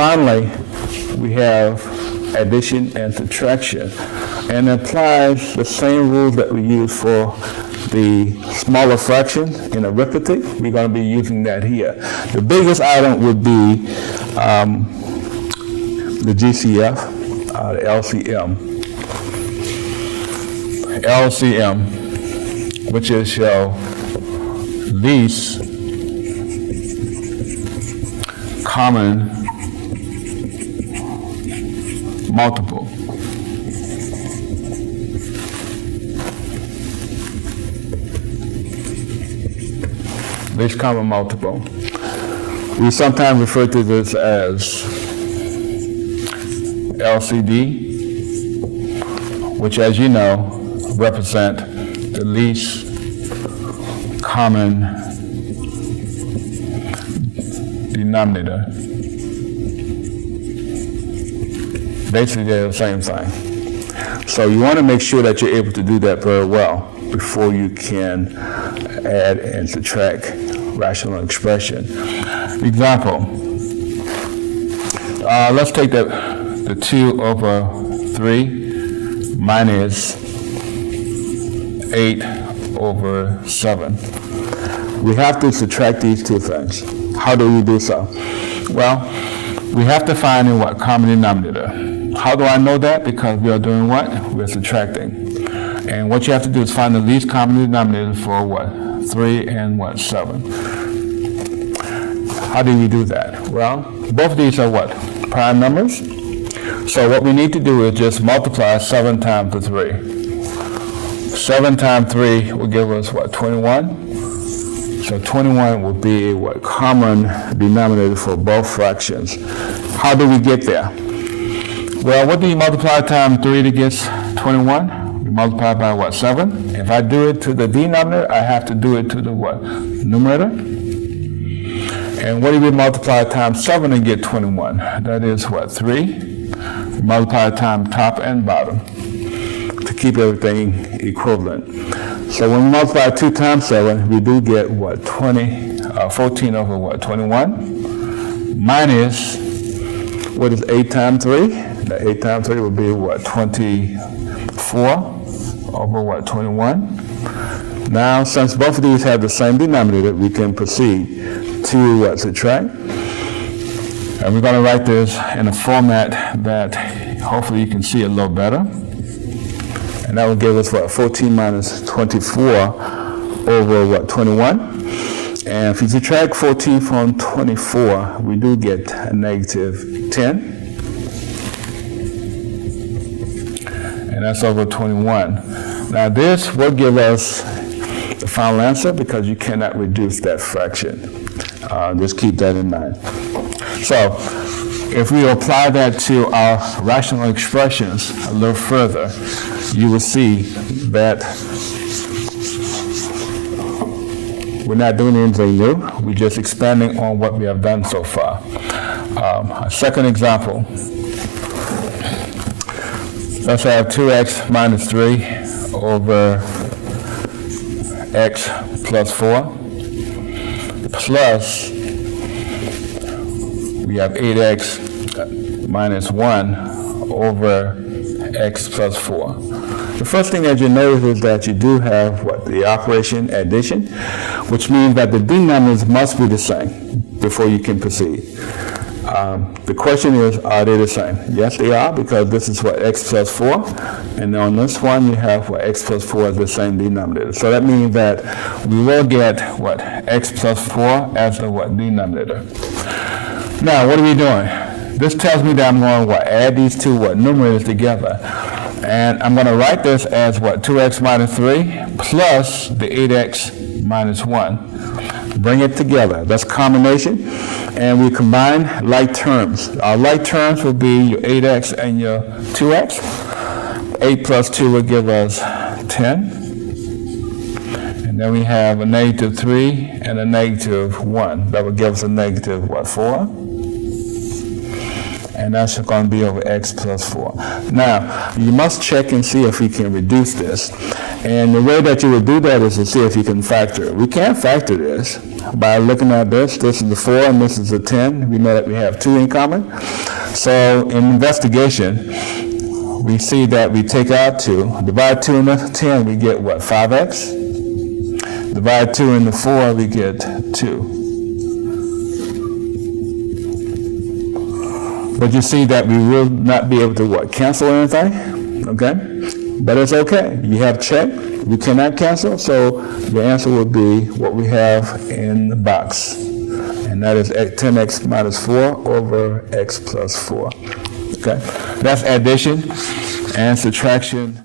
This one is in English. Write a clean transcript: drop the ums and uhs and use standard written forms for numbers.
finally, we have addition and subtraction, and it applies the same rules that we use for the smaller fraction in arithmetic. We're going to be using that here. The biggest item would be the GCF, the LCM. LCM, which is your least common multiple. Least common multiple. We sometimes refer to this as LCD, which, as you know, represent the least common denominator. Basically, they're the same thing. So you want to make sure that you're able to do that very well before you can add and subtract rational expression. Example, let's take the 2 over 3 minus 8 over 7. We have to subtract these two things. How do we do so? Well, we have to find a what? Common denominator. How do I know that? Because we are doing what? We're subtracting. And what you have to do is find the least common denominator for what? 3 and what? 7. How do we do that? Well, both of these are what? Prime numbers. So what we need to do is just multiply 7 times the 3. 7 times 3 will give us what? 21. So 21 will be what? Common denominator for both fractions. How do we get there? Well, what do you multiply times 3 to get 21? We multiply by what? 7. If I do it to the denominator, I have to do it to the what? Numerator. And what do we multiply times 7 and get 21? That is what? 3. We multiply times top and bottom to keep everything equivalent. So when we multiply 2 times 7, we do get what? 14 over what? 21 minus, what is 8 times 3? The 8 times 3 would be what? 24 over what? 21. Now, since both of these have the same denominator, we can proceed to what? Subtract. And we're going to write this in a format that hopefully you can see a little better. And that will give us what? 14 minus 24 over what? 21. And if you subtract 14 from 24, we do get a negative 10. And that's over 21. Now this will give us the final answer because you cannot reduce that fraction. Just keep that in mind. So if we apply that to our rational expressions a little further, you will see that we're not doing anything new. We're just expanding on what we have done so far. A second example. Let's have 2x minus 3 over x plus 4 plus we have 8x minus 1 over x plus 4. The first thing that you notice is that you do have what? The operation addition, which means that the denominators must be the same before you can proceed. The question is, are they the same? Yes, they are, because this is what? X plus 4. And on this one, you have what? X plus 4 is the same denominator. So that means that we will get what? X plus 4 as the what? Denominator. Now, what are we doing? This tells me that I'm going to what? Add these two what? Numerators together. And I'm going to write this as what? 2x minus 3 plus the 8x minus 1. Bring it together. That's combination. And we combine like terms. Our like terms will be your 8x and your 2x. 8 plus 2 will give us 10. And then we have a negative 3 and a negative 1. That will give us a negative what? 4. and that's going to be over x plus 4. Now, you must check and see if we can reduce this. And the way that you would do that is to see if you can factor it. We can't factor this by looking at this. This is the 4 and this is the 10. We know that we have 2 in common. So in investigation, we see that we take out 2. Divide 2 into 10, we get what, 5x? Divide 2 into 4, we get 2. But you see that we will not be able to what, cancel anything, okay? But it's okay. You have check, we cannot cancel, so the answer will be what we have in the box. And that is 10x minus 4 over x plus 4, okay? That's addition and subtraction.